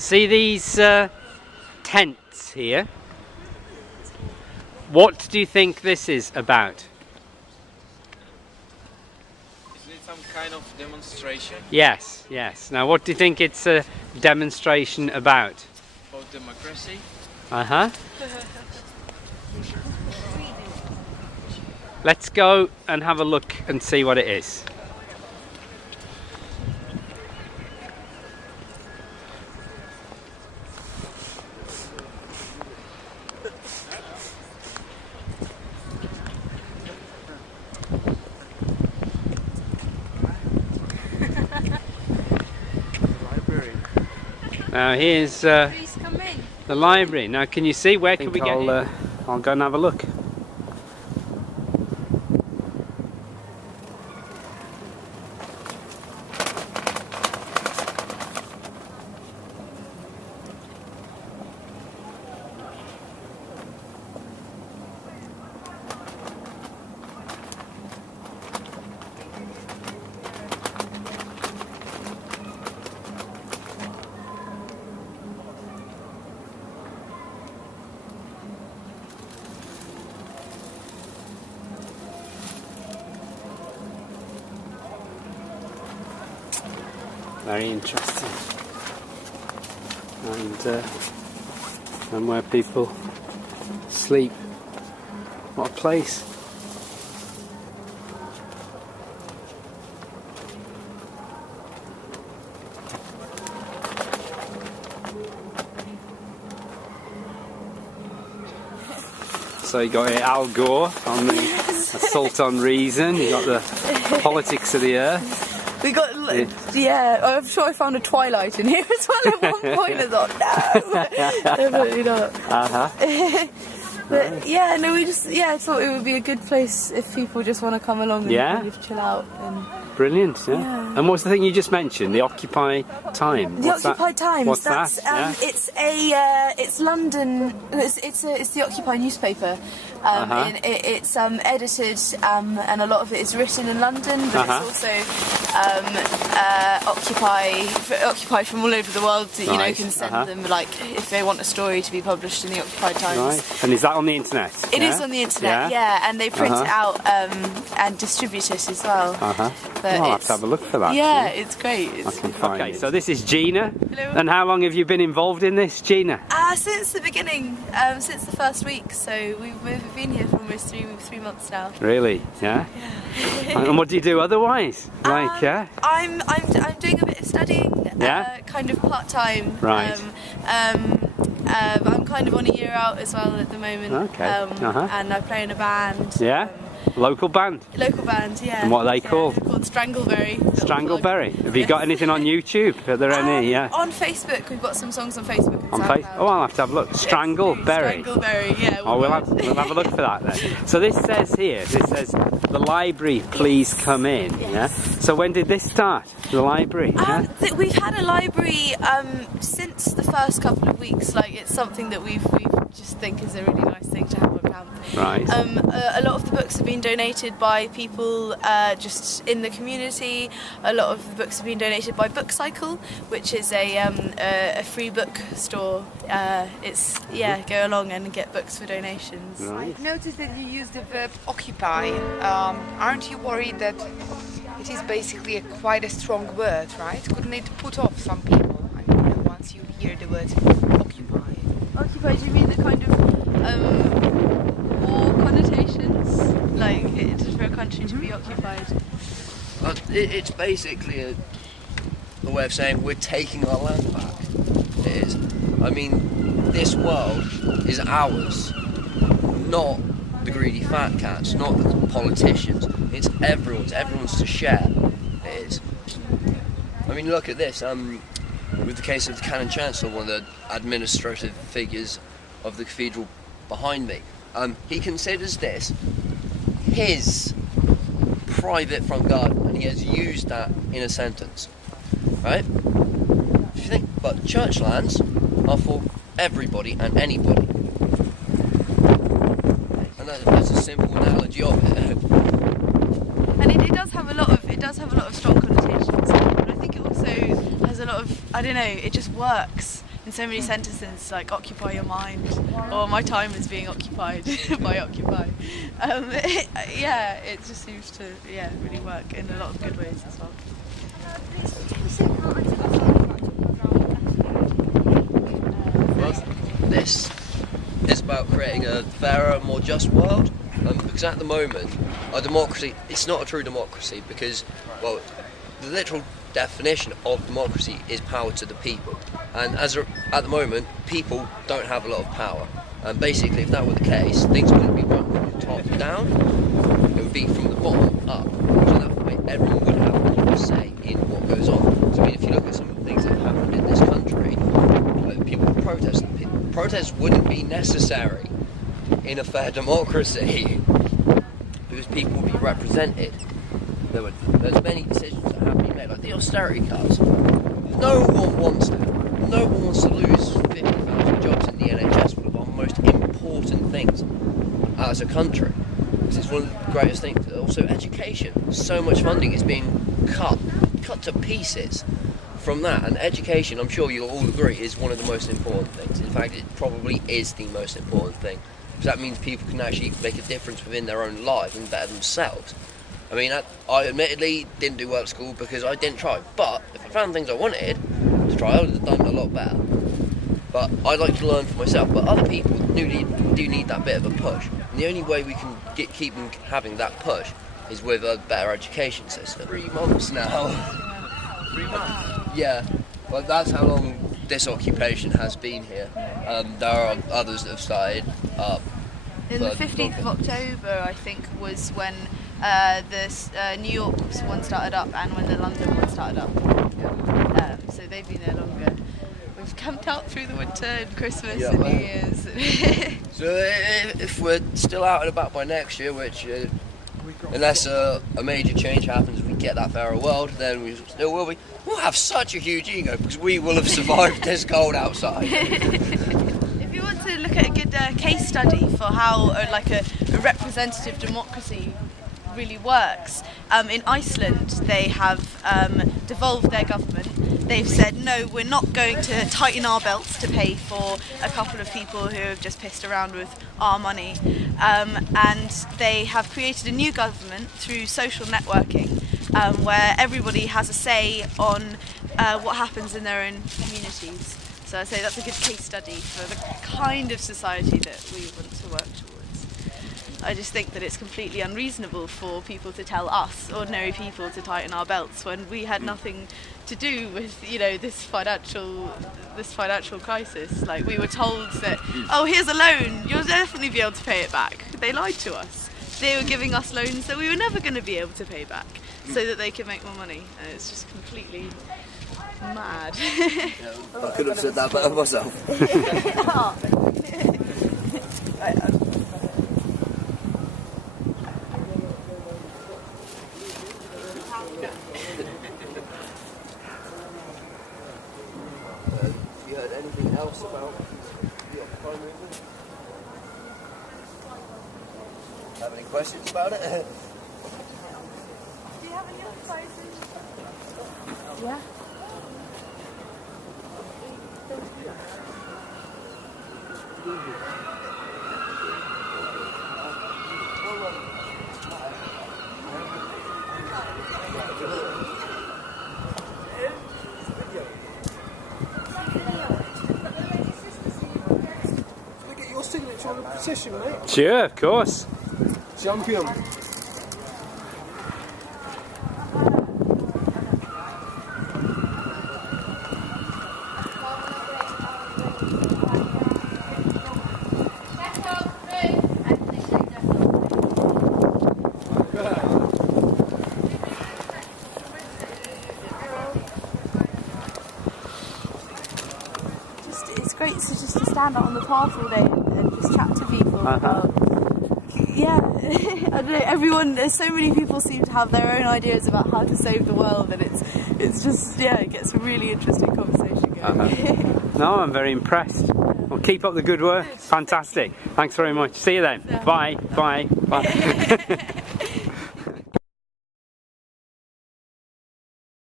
See these tents here? What do you think this is about? Is it some kind of demonstration? Yes, yes. Now what do you think it's a demonstration about? About democracy? Uh-huh. Let's go and have a look and see what it is. Now here's the library. Now can you see where can we get in? I'll go and have a look. Very interesting, and where people sleep. What a place! So you got Al Gore on the Assault on Reason. You got the Politics of the Earth. We got, yeah, I'm sure I found a Twilight in here as well at one point. I thought, no, definitely not. Uh-huh. But yeah, no, we just, I thought it would be a good place if people just want to come along and kind of chill out. And brilliant, yeah. And what's the thing you just mentioned? The Occupy Time. The Occupy Times. What's that's, that? It's London. It's the Occupy newspaper. It's edited and a lot of it is written in London, but it's also Occupy from all over the world. You know, can send them like if they want a story to be published in the Occupy Times. Right. And is that on the internet? It is on the internet, yeah, and they print it out and distribute it as well. Well, I'll have to have a look for that. Yeah, it's great. Okay, so this is Gina. Hello. And how long have you been involved in this, Gina? Since the beginning, since the first week. So we've been here for almost three months now. Really? Yeah. And what do you do otherwise? I'm doing a bit of studying. Kind of part time. Right. I'm kind of on a year out as well at the moment. Okay. And I play in a band. Yeah. Local band? Local band, yeah. And what are they called? They're called Strangleberry. Strangleberry. Have you got anything on YouTube? Are there any? Yeah. On Facebook, we've got some songs on Facebook. On Facebook? Oh, I'll have to have a look. Strangleberry. Strangleberry, yeah. Oh, we'll have a look for that then. So this says here, the library, please come in. Yes. Yeah. So when did this start? The library? We've had a library since the first couple of weeks. Like it's something that we just think is a really nice thing to have on camp. Right. A lot of the books have been donated by people just in the community. A lot of the books have been donated by Bookcycle, which is a free book store. Go along and get books for donations. Right. I've noticed that you use the verb occupy. Aren't you worried that it is basically quite a strong word, right? Couldn't it put off some people? I mean, once you hear the word occupy. Occupy, do you mean the kind of war connotations? Like, it's for a country to be occupied? It's basically a way of saying we're taking our land back. It is. I mean, this world is ours, not the greedy fat cats, not the politicians. It's everyone's. Everyone's to share. It is. I mean, look at this. With the case of the Canon Chancellor, one of the administrative figures of the cathedral behind me, he considers this his private front garden, and he has used that in a sentence, right? If you think, but church lands are for everybody and anybody, and that's a simple analogy of it. And it does have a lot of strong connotations, but I think it also has a lot of, I don't know, it just works. in so many sentences, like occupy your mind, or my time is being occupied by Occupy. Yeah, it just seems to really work in a lot of good ways as well. Well, this is about creating a fairer, more just world. Because at the moment, a democracy, it's not a true democracy because, well, the literal definition of democracy is power to the people. And at the moment, people don't have a lot of power. And basically, if that were the case, things wouldn't be run from the top down, it would be from the bottom up. So that way, everyone would have a say in what goes on. So I mean, if you look at some of the things that have happened in this country, like people protest. Protests wouldn't be necessary in a fair democracy because people will be represented. There's many decisions that have been made, like the austerity cuts. No one wants that. No one wants to lose 50,000 jobs in the NHS, one of our most important things as a country. Because it's one of the greatest things. Also education. So much funding is being cut to pieces from that. And education, I'm sure you'll all agree, is one of the most important things. In fact, it probably is the most important thing. Because that means people can actually make a difference within their own lives and better themselves. I mean, I admittedly didn't do well at school because I didn't try. But if I found things I wanted to try, I would have done a lot better. But I like to learn for myself. But other people do need that bit of a push. And the only way we can keep them having that push is with a better education system. 3 months now. 3 months? Yeah. Well, that's how long this occupation has been here. There are others that have started up. In the 15th of October, I think, was when the New York one started up and when the London one started up. So they've been there longer. We've camped out through the winter and Christmas and New Year's. So if we're still out and about by next year, which unless a major change happens, we get that fairer world, then we still will be. We'll have such a huge ego because we will have survived this cold outside. If you want to look at a good case study for how a representative democracy really works, in Iceland they have devolved their government. They've said, no, we're not going to tighten our belts to pay for a couple of people who have just pissed around with our money. And they have created a new government through social networking, where everybody has a say on what happens in their own communities. So I'd say that's a good case study for the kind of society that we want to work towards. I just think that it's completely unreasonable for people to tell us, ordinary people, to tighten our belts when we had nothing to do with, this financial crisis. Like, we were told that, oh, here's a loan, you'll definitely be able to pay it back. They lied to us. They were giving us loans that we were never going to be able to pay back, so that they could make more money. And it's just completely mad. I could have said that better myself. You heard anything else about the Occupy movement? Have any questions about it? Do you have any other questions? Yeah. Can I get your signature on the petition, mate? Sure, of course. Champion. It's great to stand out on the path all day and just chat to people about, I don't know, everyone, there's so many people seem to have their own ideas about how to save the world, and it's just, it gets a really interesting conversation going. No, I'm very impressed. Well, keep up the good work. Fantastic. Thanks very much. See you then. Bye. Bye. Bye.